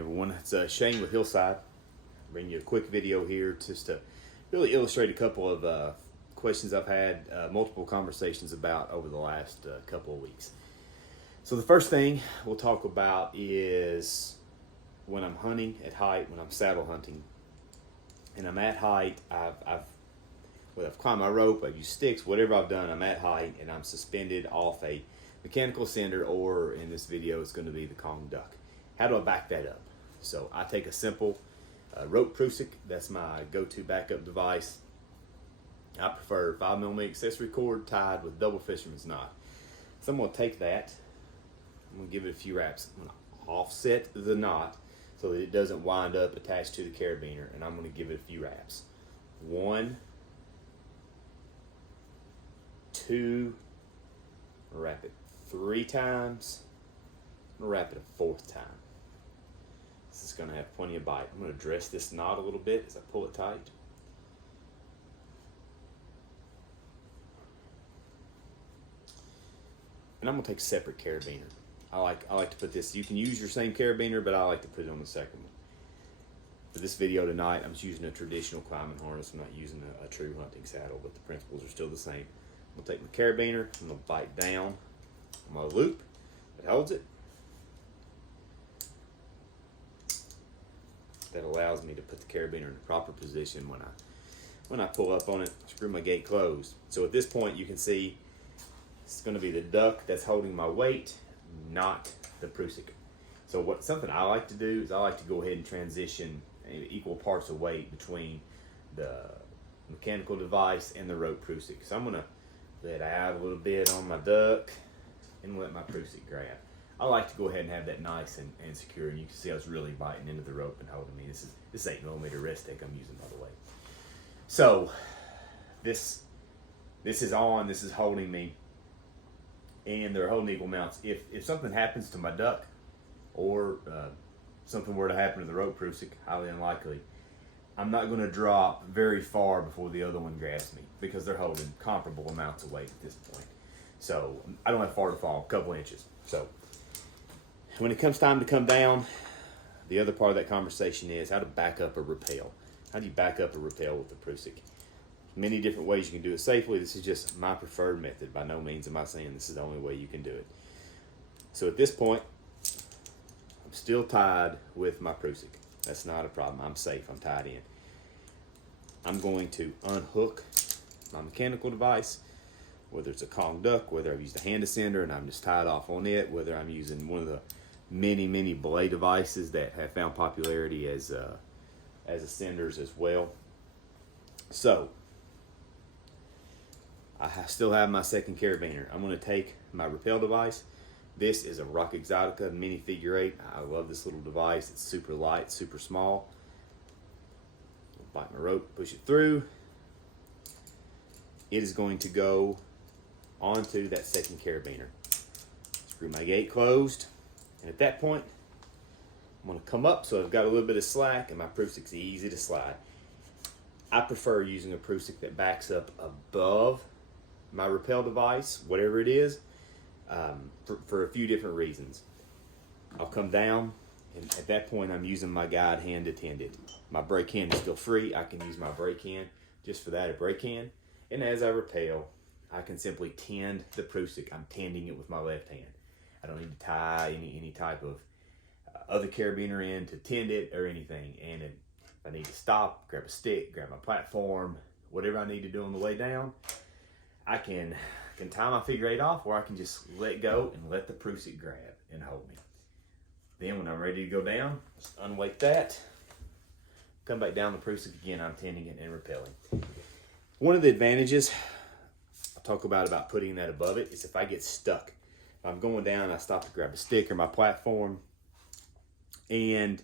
everyone. It's Shane with Hillside. Bring you a quick video here just to really illustrate a couple of questions I've had multiple conversations about over the last couple of weeks. So the first thing we'll talk about is when I'm hunting at height, when I'm saddle hunting, and I'm at height. I've climbed my rope, I've used sticks, whatever I've done. I'm at height and I'm suspended off a mechanical sender, or in this video, it's going to be the Kong duck. How do I back that up? So I take a simple rope Prusik. That's my go-to backup device. I prefer 5mm accessory cord tied with double fisherman's knot. So I'm going to take that. I'm going to give it a few wraps. I'm going to offset the knot so that it doesn't wind up attached to the carabiner, and I'm going to give it a few wraps. 1, 2, wrap it 3 times, I'm going to wrap it a 4th time. This is going to have plenty of bite. I'm going to dress this knot a little bit as I pull it tight. And I'm going to take a separate carabiner. I like to put this, you can use your same carabiner, but I like to put it on the second one. For this video tonight, I'm just using a traditional climbing harness. I'm not using a true hunting saddle, but the principles are still the same. I'm going to take my carabiner, I'm going to bite down on my loop that holds it. That allows me to put the carabiner in the proper position when I pull up on it, screw my gate closed. So at this point you can see it's going to be the duck that's holding my weight, not the Prusik. So something I like to do is I like to go ahead and transition equal parts of weight between the mechanical device and the rope Prusik. So I'm going to let out a little bit on my duck and let my Prusik grab. I like to go ahead and have that nice and secure, and you can see I was really biting into the rope and holding me. This is 8mm rest tape I'm using, by the way. So this is on, this is holding me, and they're holding equal amounts. If something happens to my duck, or something were to happen to the rope Prusik, highly unlikely, I'm not going to drop very far before the other one grabs me, because they're holding comparable amounts of weight at this point. So I don't have far to fall, a couple inches. So when it comes time to come down, the other part of that conversation is how to back up a rappel. How do you back up a rappel with the Prusik? Many different ways you can do it safely. This is just my preferred method. By no means am I saying this is the only way you can do it. So at this point, I'm still tied with my Prusik. That's not a problem. I'm safe. I'm tied in. I'm going to unhook my mechanical device, whether it's a Kong duck, whether I've used a hand ascender and I'm just tied off on it, whether I'm using one of the many belay devices that have found popularity as ascenders as well. So I still have my second carabiner. I'm going to take my rappel device. This is a Rock Exotica mini figure 8. I love this little device. It's super light, super small. Bite my rope, push it through. It is going to go onto that second carabiner. Screw my gate closed, and at that point, I'm going to come up so I've got a little bit of slack, and my Prusik's easy to slide. I prefer using a Prusik that backs up above my rappel device, whatever it is, for a few different reasons. I'll come down, and at that point, I'm using my guide hand to tend it. My brake hand is still free. I can use my brake hand just for that, a brake hand. And as I rappel, I can simply tend the Prusik. I'm tending it with my left hand. I don't need to tie any type of other carabiner in to tend it or anything. And if I need to stop, grab a stick, grab my platform, whatever I need to do on the way down, I can tie my figure 8 off, or I can just let go and let the Prusik grab and hold me. Then when I'm ready to go down, just unweight that, come back down the Prusik again. I'm tending it and rappelling. One of the advantages I'll talk about putting that above it is if I get stuck. If I'm going down, I stop to grab a stick or my platform, and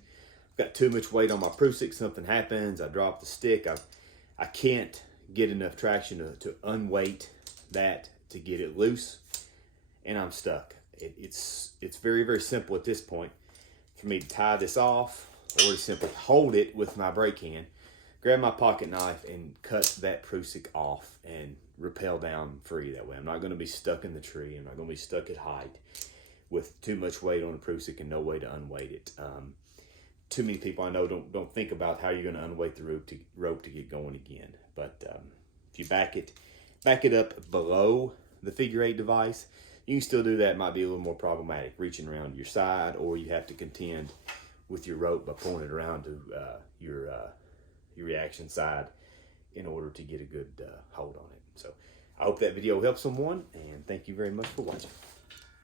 I've got too much weight on my Prusik, something happens, I drop the stick, I can't get enough traction to unweight that to get it loose, and I'm stuck. It's very simple at this point for me to tie this off, or to simply hold it with my brake hand, grab my pocket knife and cut that Prusik off and rappel down free that way. I'm not going to be stuck in the tree. I'm not going to be stuck at height with too much weight on the Prusik and no way to unweight it. too many people I know don't think about how you're going to unweight the rope to get going again. But if you back it up below the figure 8 device, you can still do that. It might be a little more problematic, reaching around your side, or you have to contend with your rope by pulling it around to your reaction side in order to get a good hold on it. So I hope that video helps someone, and thank you very much for watching.